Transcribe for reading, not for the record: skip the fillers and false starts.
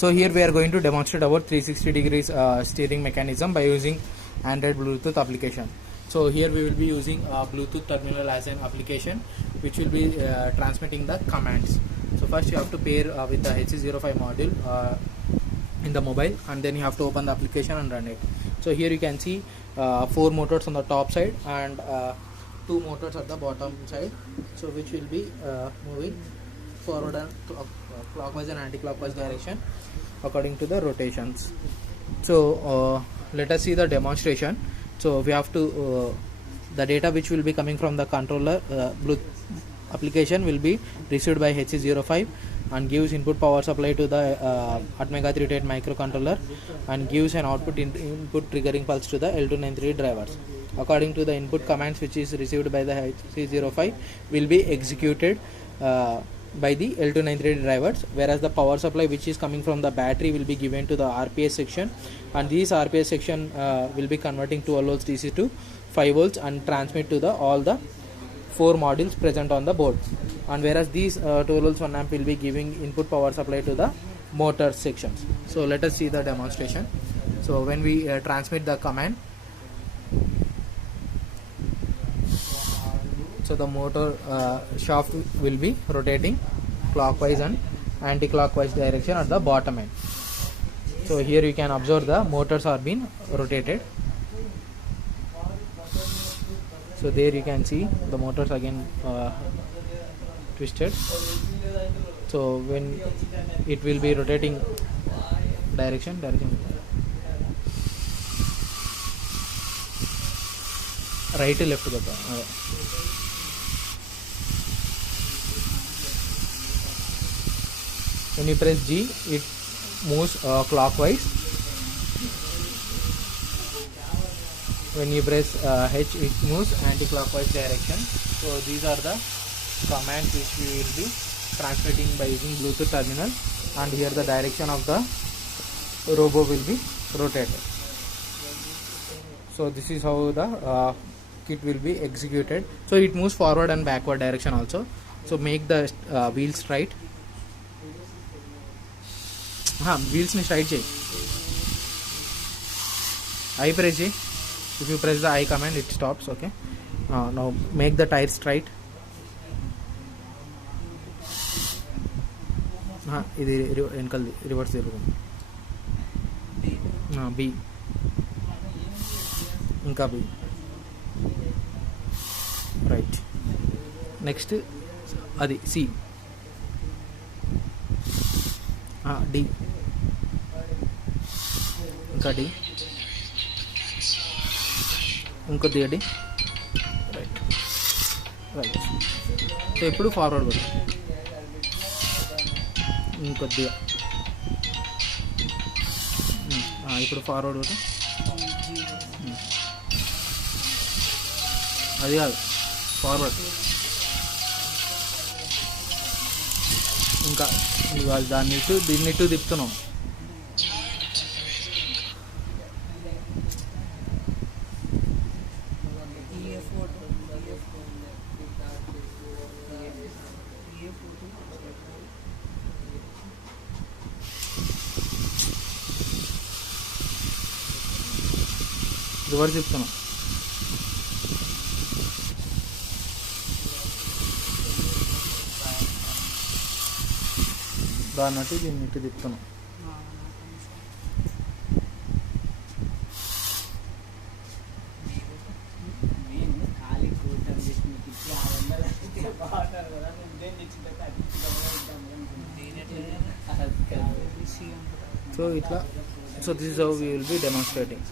So here we are going to demonstrate about 360 degrees steering mechanism by using Android Bluetooth application. So here we will be using Bluetooth terminal as an application which will be transmitting the commands. So first you have to pair with the HC05 module in the mobile, and then you have to open the application and run it. So here you can see 4 motors on the top side and 2 motors at the bottom side, so which will be moving forward and clockwise and anti-clockwise direction according to the rotations. So let us see the demonstration. So we have to the data which will be coming from the controller Bluetooth application will be received by HC05 and gives input power supply to the Atmega328 microcontroller and gives an output input triggering pulse to the L293 drivers. According to the input commands which is received by the HC05 will be executed by the L293 drivers, whereas the power supply which is coming from the battery will be given to the RPS section, and this RPS section will be converting 12 volts DC to 5 volts and transmit to the all the 4 modules present on the board, and whereas these 12 volts 1 amp will be giving input power supply to the motor sections. So let us see the demonstration. So when we transmit the command, so the motor shaft will be rotating clockwise and anti-clockwise direction at the bottom end. So here you can observe the motors are being rotated. So there you can see the motors again twisted. So when it will be rotating direction right to left go. When you press G, it moves clockwise. When you press H, it moves anti-clockwise direction. So these are the commands which we will be transmitting by using Bluetooth terminal, and here the direction of the robo will be rotated. So this is how the kit will be executed. So it moves forward and backward direction also. So make the wheels straight. Wheels ni straight cheyi. I press cheyi. If you press the I command, it stops. Okay. Now make the tires straight. ఇది వెనకల్ది reverse జరుగుతుంది. B ఇంకా B right. Next అది C, D ఇంకా D ఇంకొద్దిగా D right. So ఇప్పుడు forward కొడు, ఇంకొద్దిగా ఇప్పుడు ఫార్వర్డ్ కొడు. అది కాదు, ఫార్వర్డ్ ఇంకా దాన్ని ఇటు దీన్ని ఇటు తిప్పుతున్నాం. రివర్స్ తిప్పుతున్నాం. దాన్ని అటు దీన్ని ఇటు తిప్పుతున్నాం. సో ఇట్లా, so this is how we will be demonstrating.